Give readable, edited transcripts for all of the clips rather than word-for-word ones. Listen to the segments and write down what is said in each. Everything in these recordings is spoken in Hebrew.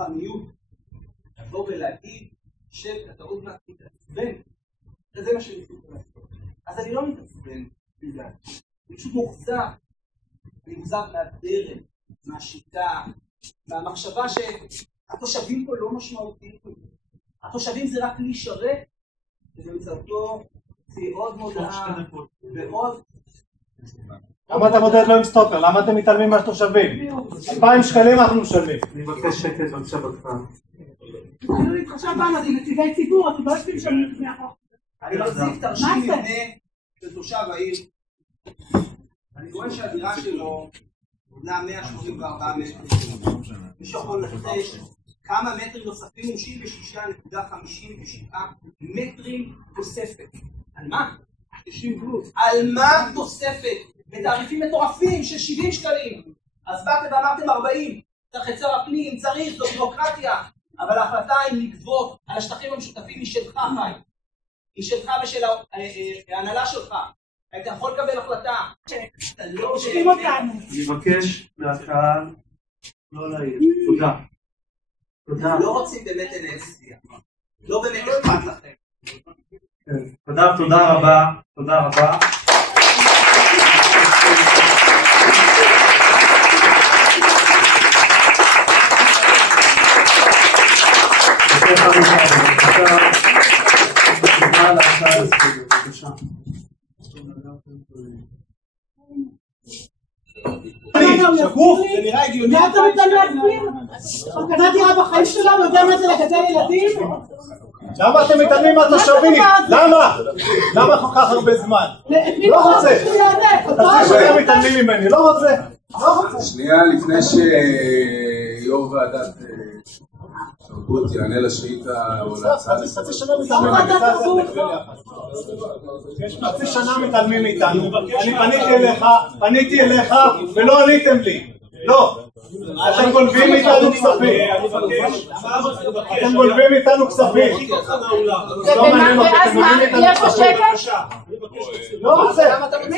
חמיות, לבוא ולהגיד שאתה עוד מעט מתעצבן, זה מה שניסיתי לעשות. אז אני לא מתעצבן בגלל, אני פשוט מוחזק, אני מוחזק מהדרך, מהשיטה, מהמחשבה שהתושבים פה לא משמעותיים. התושבים זה רק להישרת, ובמצאותו זה עוד מודעה, ועוד... למה אתה מודד לא עם סטופר? למה אתם מתעלמים מהתושבים? 2,000 שקלים אנחנו משלמים. אני מבקש שקט בבקשה בכפר. עכשיו באנו, זה נציגי ציבור, אתם לא יושבים שם לפני החוק. אני מחזיק תרשים מבנה של תושב העיר. אני רואה שהדירה שלו בונה 184 מטרים. מישהו יכול לנחש כמה מטרים נוספים? 66.57 מטרים תוספת. על מה? 90 פלוס. על מה תוספת? בתעריפים מטורפים של 70 שקלים. אז באתם ואמרתם 40. צריך את שר הפנים, צריך, זו בירוקרטיה. אבל ההחלטה היא לגבות על השטחים המשותפים היא שלך, חי. היא שלך ושל ההנהלה שלך. אתה יכול לקבל החלטה. אתה לא... אני מבקש מהקהל לא להעיר. תודה. תודה. לא רוצים באמת לנהל שיח. לא באמת אכפת לכם. תודה רבה. תודה רבה. שקוף? זה נראה הגיוני. מה אתה רוצה להסביר? קנה דירה בחיים שלנו, יודע מה זה לגדל ילדים? למה אתם מתעלמים מהתושבים? למה? למה כל כך הרבה זמן? לא רוצה. אתם מתעלמים ממני, לא רוצה. שנייה לפני שיו"ר ועדת תרבות יענה לשאילתה או להצעה חצי שנה מתעלמים מאיתנו. אני פניתי אליך ולא עניתם לי. לא. אתם גונבים מאיתנו כספים. אתם גונבים מאיתנו כספים. לא מעניין אותי, אתם גונבים מאיתנו כספים. לא רוצה.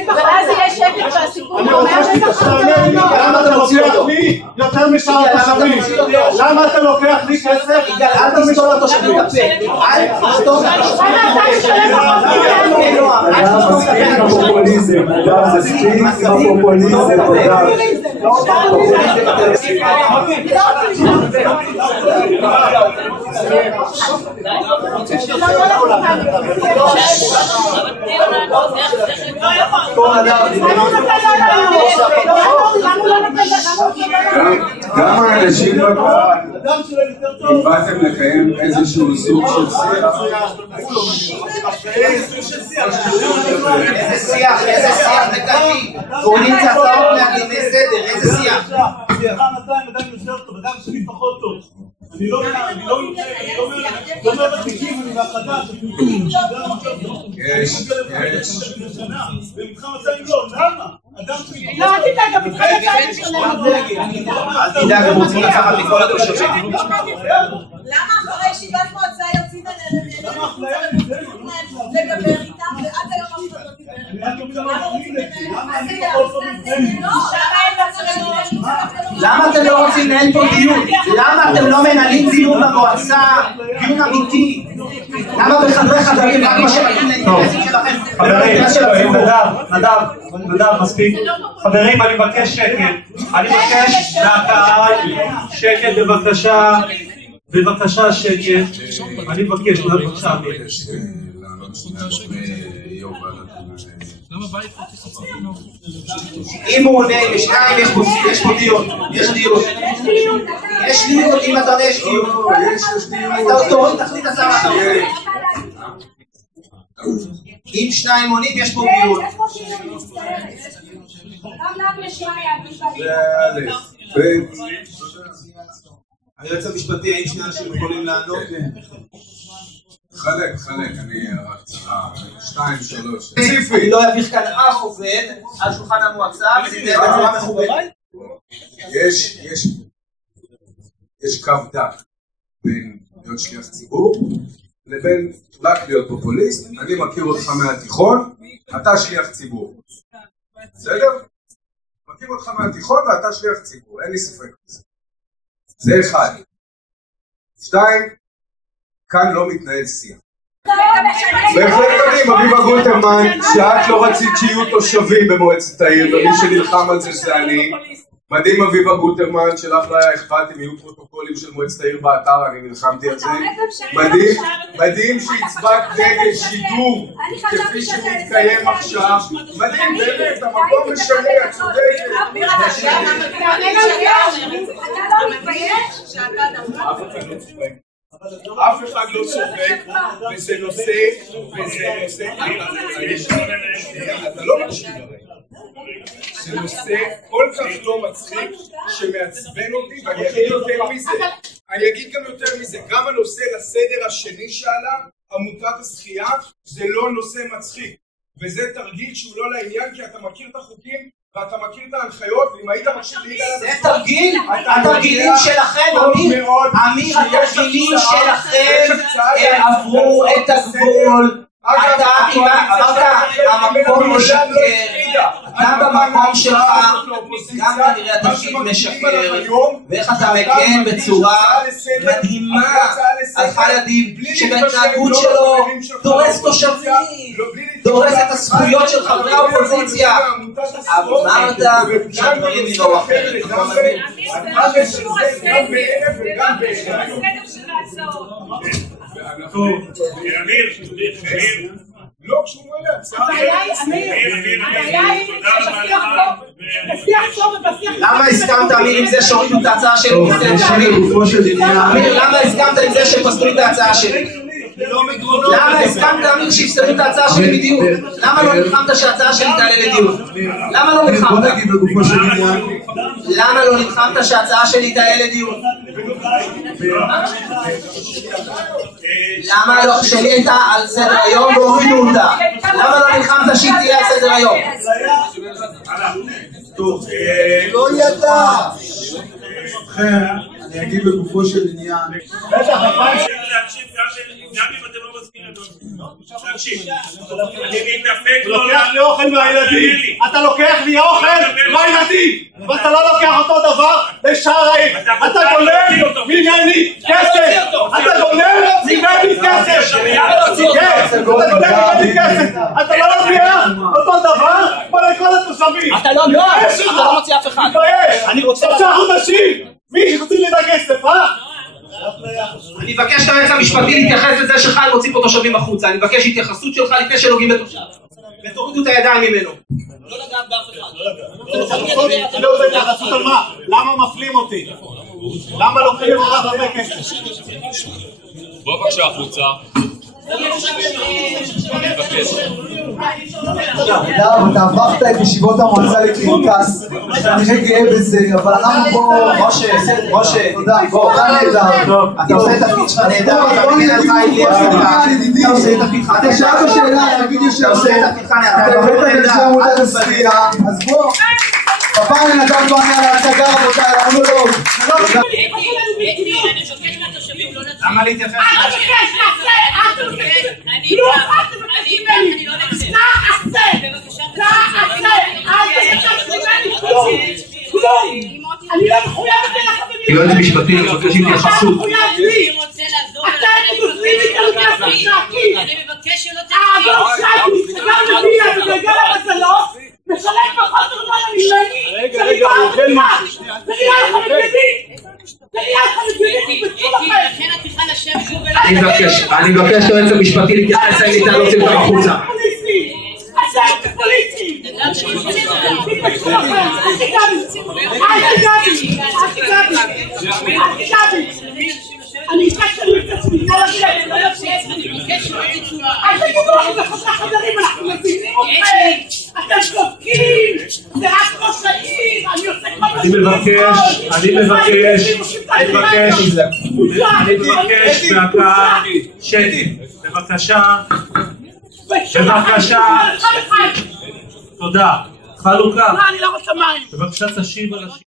ואז יהיה שקט והסיפור אני רוצה שתענה לי למה אתה לוקח לי יותר משאר התושבים. למה אתה לוקח לי כסף? אל תסתור לתושבים את הפה. אל תסתור הפופוליזם, זה ספיק הפופוליזם, גם האנשים בקהל, אם באתם לקיים איזשהו סוג של שיח, איזה שיח מקרבי. הוא נמצא צעות מהדיני סדר, איזה שיח. עדיין יותר טוב, אדם שלי פחות טוב. אני לא מבטיחים, אני מהחדש. יש. ומתחם הצעים לא, למה? לא, אל תדאג, גם מתחם הצעים שלנו. אל תדאג, הם רוצים לקחת מכל התושבים. למה אחרי ישיבת מועצה יוצאים לדבר איתם ועד היום אף אחד לא דיבר? למה אתם לא רוצים לנהל פה דיון? למה אתם לא מנהלים דיון במועצה? דיון אמיתי? למה בחדרי חדרים רק מה שמתאים לאינטרסים שלכם? חברים, נדב, מספיק. חברים, אני מבקש שקט. אני מבקש מהקהל שקט בבקשה שקט. אני מבקש, בבקשה. אם הוא עונה לשניים יש פה דיון. יש דיון, אם אתה עונה יש דיון. אתה תוריד תחליט עשה מה אתה רוצה. אם שניים עונים יש פה דיון. היועץ המשפטי, האם שני אנשים יכולים לענות? חלק, אני רק צרה, 2, 3. אני לא אביך כאן אף עובד על שולחן המועצה, וזה יהיה בצורה מכובדת. יש קו דק בין להיות שליח ציבור לבין רק להיות פופוליסט. אני מכיר אותך מהתיכון, אתה שליח ציבור. בסדר? מכיר אותך מהתיכון ואתה שליח ציבור, אין לי ספק בזה. זה אחד. שתיים, כאן לא מתנהל שיח. בהחלט מדהים, אביבה גוטרמן, שאת לא רצית שיהיו תושבים במועצת העיר, ומי שנלחם על זה אני. מדהים אביבה גוטרמן, שלך לא היה אכפת אם יהיו פרוטוקולים של מועצת העיר באתר, אני נלחמתי על זה. מדהים שהצבעת נגד שידור כפי שמתקיים עכשיו. מדהים, באמת, המקום משנה, את צודקת. אף אחד לא צוחק, וזה נושא, אתה לא מקשיב הרי. זה נושא כל כך לא מצחיק שמעצבן אותי, ואני אגיד גם יותר מזה, גם הנושא לסדר השני שעלה, עמותת השחייה, זה לא נושא מצחיק, וזה תרגיל שהוא לא לעניין, כי אתה מכיר את החוקים ואתה מכיר את ההנחיות, ואם היית מקשיב לי על זה תרגיל? התרגילים שלכם, אמיר, התרגילים שלכם עברו את הגבול. אתה אמרת, המקום משקר, אתה במקום שלך, גם כנראה התפקיד משקר, ואיך אתה מגן בצורה מדהימה על חלדים, שבהתנהגות שלו דורס תושבים, דורס את הזכויות של חברי האופוזיציה. אמרת שהדברים נראו אחרת. לא כשהוא מלא הצעה. למה הסכמת אמיר עם זה שהורידו את ההצעה שלי? אמיר, למה הסכמת עם זה שפסלו את ההצעה שלי? למה הסכמת אמיר שיפסלו את ההצעה שלי בדיוק? למה לא נלחמת שההצעה שלי תעלה לדיון? למה לא נלחמת? למה לא נלחמת שההצעה שלי תעלה לדיון? למה לא, שלי הייתה על סדר היום והורידו אותה? למה לא נלחמת שהיא תהיה על סדר היום? לא ידע. אני אגיד בגופו של עניין. גם אם אתם לא מסכימים, תקשיב, אני מתאפק לא... לוקח לי אוכל מהילדים, אתה לוקח לי אוכל מהילדים, ואתה לא לוקח אותו דבר לשאר העיר, אתה גונב ממני כסף, אתה גונב ממני כסף, אתה לא לוקח אותו דבר לכל התושבים, אתה לא מוציא אף אחד, אני רוצה 3 חודשים, מי שחוצים לי את הכסף, אני מבקש את היועץ המשפטי להתייחס לזה שחיים מוציא פה תושבים החוצה. אני מבקש התייחסות שלך לפני שנוגעים בתושב, ותורידו את הידיים ממנו. לא לגעת באף אחד. לא יודע התייחסות על מה? למה מפלים אותי? למה לוקחים לי כל כך הרבה כסף? בוא בבקשה החוצה. אתה הפכת את ישיבות המועצה לקרקס, אני גאה בזה, אבל אנחנו פה... משה, בוא, אתה עושה את התפקיד שלך נהדר, אתה מגן עליך אילי הפסקה, אתה עושה את תפקידך נהדר, אתה שאלת שאלה, אני אגיד ישר, אתה הבאת את זה עמודת השחייה, אז בוא, בפעם נתן לא ענה על ההצגה, רבותיי, אמרו לו, למה להתייחס? יועץ משפטי, אני מבקש התייחסות. אני מבקש יועץ המשפטי להתייחס אם ניתן להוציא אותם החוצה. אני אתקש לנו את עצמי, אל תגידו לך, זה חוסר חדרים, אנחנו מבינים אתכם, אתם שותקים, זה רק ראש העיר, אני עושה כל מה אני מבקש מהקהל, בבקשה, תודה, חלוקה, אני לא רוצה מים, בבקשה תשיב על השאלה.